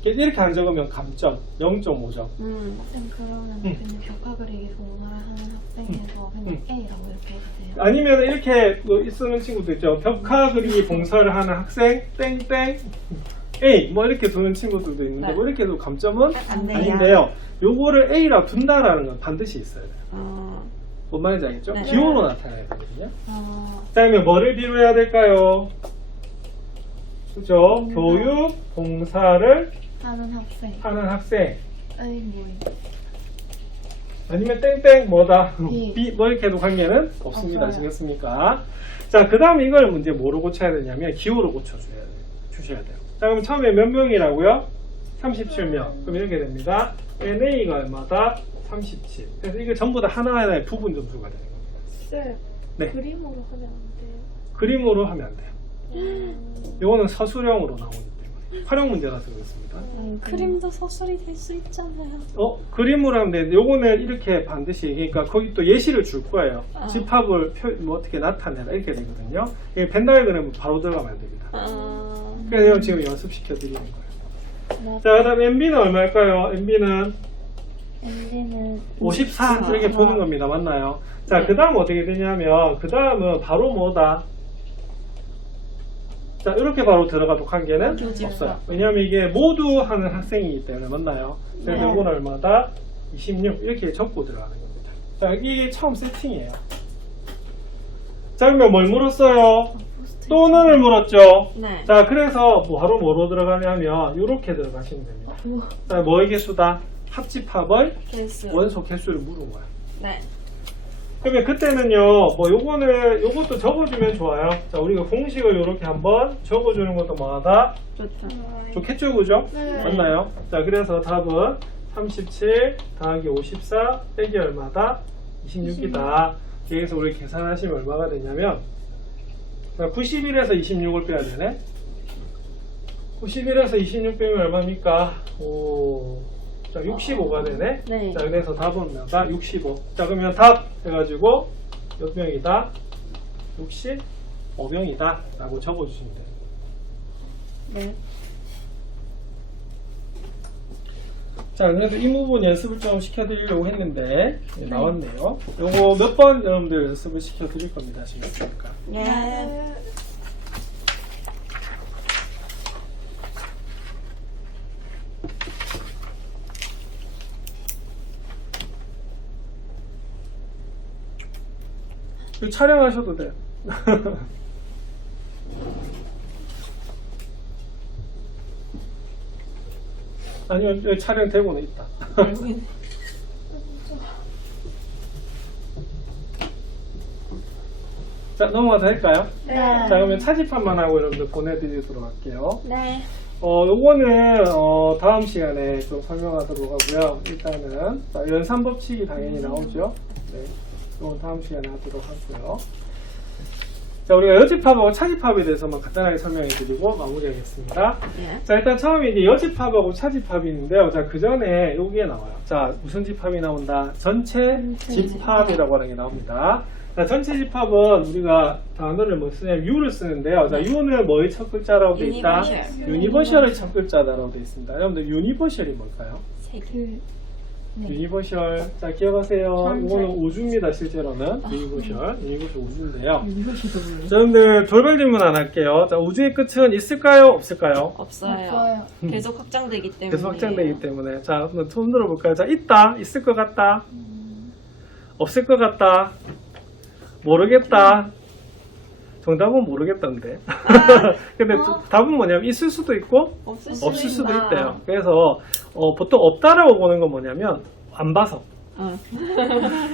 이렇게 안 적으면 감점 0.5점. 음. 그러면 응. 그냥 벽화 그리기 봉사를 하는 학생에서 그냥 A라고 이렇게 해도 돼요? 아니면 이렇게 뭐 쓰는 친구도 있죠. 벽화 그리기 봉사를 하는 학생 땡땡 A 뭐 이렇게 두는 친구들도 있는데 네. 뭐 이렇게 해도 감점은 안 돼요. 아닌데요. 요거를 A라고 둔다라는 건 반드시 있어야 돼요. 뭔 말인지 알겠죠? 네. 기호로 나타나야 되거든요. 어, 그 다음에 뭐를 비로해야 될까요? 그죠? 교육 봉사를 하는 학생 하는 학생 A 모임 아니면 땡땡 뭐다 B. B 뭐 이렇게 해도 관계는 없습니다. 없어요. 아시겠습니까? 자, 그 다음 이걸 문제 뭐로 고쳐야 되냐면 기호로 주셔야 돼요. 자, 그럼 처음에 몇 명이라고요? 37명. 그럼 이렇게 됩니다. NA가 얼마다? 37. 그래서 이게 전부 다 하나하나의 부분 점수가 되는 겁니다. 쌤 네. 그림으로 하면 안 돼요? 그림으로 하면 안 돼요. 이거는 서술형으로 나오기 때문에 활용 문제라서 그렇습니다. 그림도 서술이 될 수 있잖아요. 그림으로 하면 되는데 요거는 이렇게 반드시 그러니까 거기 또 예시를 줄 거예요. 아. 집합을 뭐 어떻게 나타내라 이렇게 되거든요. 이게 펜다이그램은 바로 들어가면 안 됩니다. 그래서 지금 연습시켜 드리는 거예요. 자, 그다음 MB는 얼마일까요? MB는 MD는 54 이렇게 보는 겁니다. 맞나요? 자, 네. 그 다음 어떻게 되냐면 그 다음은 바로 뭐다? 자, 이렇게 바로 들어가도 관계는 교집합. 없어요. 왜냐하면 이게 모두 하는 학생이기 때문에 맞나요? 그래서 네. 이건 얼마다? 26 이렇게 적고 들어가는 겁니다. 자, 이게 처음 세팅이에요. 자, 그러면 뭘 물었어요? 또는을 물었죠. 네. 자, 그래서 바로 뭐로 들어가냐면 이렇게 들어가시면 됩니다. 자, 뭐의 개수다? 합집합의 개수. 원소 개수를 물은 거야. 네. 그러면 그때는요, 뭐 요것도 적어주면 좋아요. 자, 우리가 공식을 이렇게 한번 적어주는 것도 뭐하다? 좋다. 좋겠죠, 그죠? 네. 맞나요? 자, 그래서 답은 37 더하기 54 빼기 얼마다? 26이다. 여기서 우리 계산하시면 얼마가 되냐면 91에서 26을 빼야 되네. 91에서 26 빼면 얼마입니까? 자, 65가 되네. 네. 자, 그래서 답은 얼마다? 65. 자, 그러면 답 해가지고 몇 병이다? 65병이다 라고 적어주시면 돼요. 네. 자, 그래서 이 부분 연습을 좀 시켜드리려고 했는데 나왔네요. 요거 몇 번 여러분들 연습을 시켜드릴 겁니다. 아시겠습니까? 네. 이거 촬영하셔도 돼요. 아니요, 여기 촬영되고는 있다. 자, 넘어가도 될까요? 네. 자, 그러면 차집합만 하고 여러분들 보내드리도록 할게요. 네. 요거는 다음 시간에 좀 설명하도록 하고요. 일단은 자, 연산법칙이 당연히 나오죠. 네, 이건 다음 시간에 하도록 하고요. 자, 우리가 여집합하고 차집합에 대해서만 간단하게 설명해드리고 마무리하겠습니다. 네. 자, 일단 처음에 이제 여집합하고 차집합이 있는데요. 자, 그 전에 여기에 나와요. 자, 무슨 집합이 나온다? 전체 집합이라고 하는 게 나옵니다. 자, 전체 집합은 우리가 단어를 뭐 쓰냐면 U를 쓰는데요. 자, U는 뭐의 첫 글자라고 되어 있다? 유니버셜의 첫 글자라고 되어 있습니다. 여러분들 유니버셜이 뭘까요? 유니버셜. 자, 기억하세요. 이거는 우주입니다, 실제로는. 유니버셜 우주인데요. 자, 여러분들 돌발 질문 안 할게요. 자, 우주의 끝은 있을까요? 없을까요? 없어요. 계속 확장되기 때문에. 계속 확장되기 때문에. 자, 한번 손 들어볼까요? 자, 있다. 있을 것 같다. 없을 것 같다. 모르겠다. 정답은 모르겠다는데. 근데 답은 뭐냐면 있을 수도 있고 없을 수도 있대요. 그래서 보통 없다라고 보는 건 뭐냐면 안 봐서.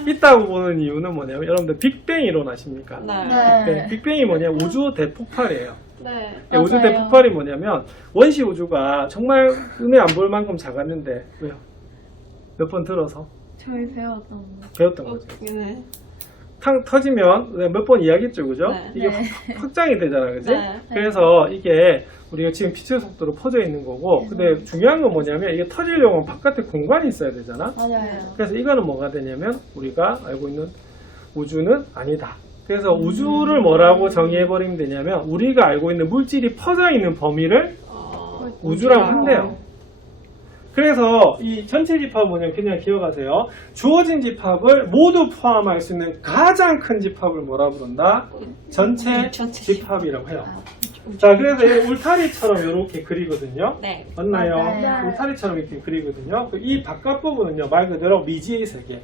있다고 보는 이유는 뭐냐면 여러분들 빅뱅 이론 아십니까? 네, 빅뱅이 뭐냐면 우주 대폭발이에요. 네. 네, 우주 대폭발이 뭐냐면 원시 우주가 정말 눈에 안 보일 만큼 작았는데 왜요? 몇 번 들어서 저희 배웠던 거죠. 네. 터지면 몇 번 이야기했죠, 그죠? 네. 이게 확장이 되잖아, 그지? 네. 그래서 이게 우리가 지금 빛의 속도로 퍼져 있는 거고, 근데 중요한 건 뭐냐면 이게 터지려면 바깥에 공간이 있어야 되잖아. 맞아요. 그래서 이거는 뭐가 되냐면 우리가 알고 있는 우주는 아니다. 그래서 우주를 뭐라고 정의해버리면 되냐면 우리가 알고 있는 물질이 퍼져 있는 범위를 우주라고 한대요. 그래서 이 전체 집합은 뭐냐면 그냥 기억하세요. 주어진 집합을 모두 포함할 수 있는 가장 큰 집합을 뭐라 부른다? 전체 집합이라고 해요. 자, 그래서 이 울타리처럼 이렇게 그리거든요. 네. 맞나요? 맞아요. 울타리처럼 이렇게 그리거든요. 이 바깥 부분은요, 말 그대로 미지의 세계.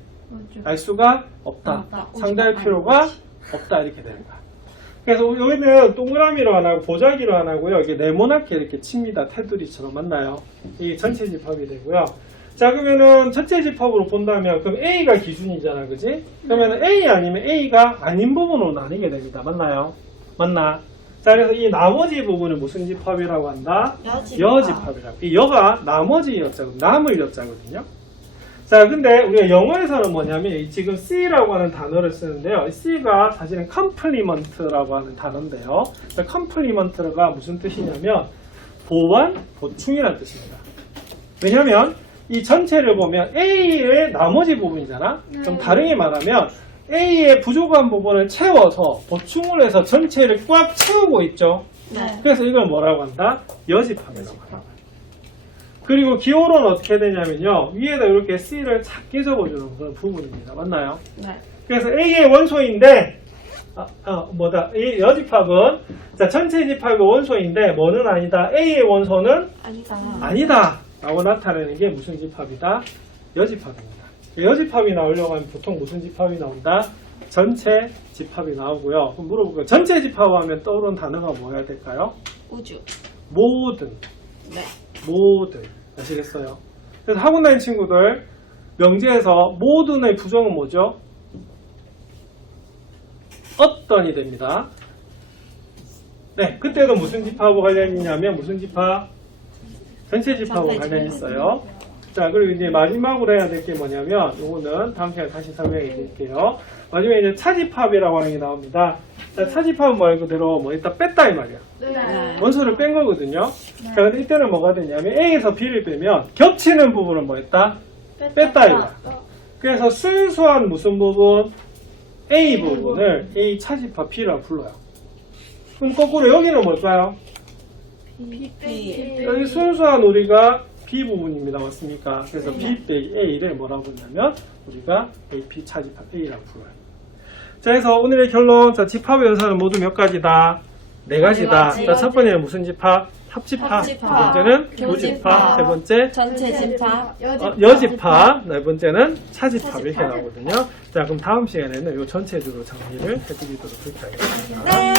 알 수가 없다. 상대할 필요가 없다. 이렇게 되는 거야. 그래서 여기는 동그라미로 안 하고 보자기로 안 하고요. 이게 네모나게 이렇게 칩니다. 테두리처럼. 맞나요? 이게 전체 집합이 되고요. 자, 그러면은 전체 집합으로 본다면 그럼 A가 기준이잖아. 그지? 그러면은 A 아니면 A가 아닌 부분으로 나뉘게 됩니다. 맞나요? 맞나? 자, 그래서 이 나머지 부분은 무슨 집합이라고 한다? 여집합이라고. 이 여가 나머지 여자고 남을 여자거든요. 자, 근데 우리가 영어에서는 뭐냐면 이 지금 C라고 하는 단어를 쓰는데요. C가 사실은 complement라고 하는 단어인데요. complement가 무슨 뜻이냐면 보완, 보충이라는 뜻입니다. 왜냐하면 이 전체를 보면 A의 나머지 부분이잖아. 좀 다르게 말하면 A의 부족한 부분을 채워서 보충을 해서 전체를 꽉 채우고 있죠. 네. 그래서 이걸 뭐라고 한다? 여집합이라고 한다. 그리고 기호로는 어떻게 되냐면요. 위에다 이렇게 C를 작게 적어주는 그런 부분입니다. 맞나요? 네. 그래서 A의 원소인데, 이 여집합은, 자, 전체 집합의 원소인데, 뭐는 아니다? A의 원소는 아니다. 라고 나타내는 게 무슨 집합이다? 여집합입니다. 여집합이 나오려고 하면 보통 무슨 집합이 나온다? 전체 집합이 나오고요. 그럼 물어볼까요? 전체 집합하면 떠오르는 단어가 뭐여야 될까요? 우주. 모든. 네. 모든. 아시겠어요? 그래서 학원 다니는 친구들 명제에서 모든의 부정은 뭐죠? 어떤이 됩니다. 네, 그때도 무슨 집합하고 관련이 있냐면 무슨 집합? 전체 집합하고 관련이 있어요. 자, 그리고 이제 마지막으로 해야 될 게 뭐냐면, 요거는 다음 시간에 다시 설명해 드릴게요. 마지막에 이제 차집합이라고 하는 게 나옵니다. 자, 차집합은 말 그대로 뭐 일단 뺐다 이 말이야. 네. 원소를 뺀 거거든요. 자, 근데 이때는 뭐가 되냐면 A에서 B를 빼면 겹치는 부분은 뭐 했다? 뺐다 이거야. 그래서 순수한 무슨 부분? A 부분을 A 차집합 B라고 불러요. 그럼 거꾸로 여기는 뭘까요? B. 여기 순수한 우리가 B 부분입니다. 맞습니까? 그래서 B 빼기 A를 뭐라고 부르냐면 우리가 AP 차집합 A라고 불러요. 자, 그래서 오늘의 결론. 자, 집합의 연산은 모두 몇 가지다? 네 가지다. 가지. 자, 첫 번째는 무슨 집합? 합집합. 합집합. 두 번째는 교집합. 교집합. 세 번째 전체 집합. 여집합. 네 번째는 차집합. 이렇게 나오거든요. 자, 그럼 다음 시간에는 이 전체적으로 정리를 해드리도록 그렇게 하겠습니다. 네.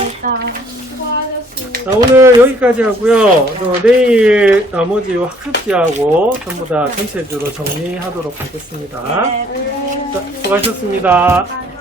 수고하셨습니다. 자, 오늘 여기까지 하고요. 내일 나머지 요 학습지하고 전부 다 전체적으로 정리하도록 하겠습니다. 네. 자, 수고하셨습니다.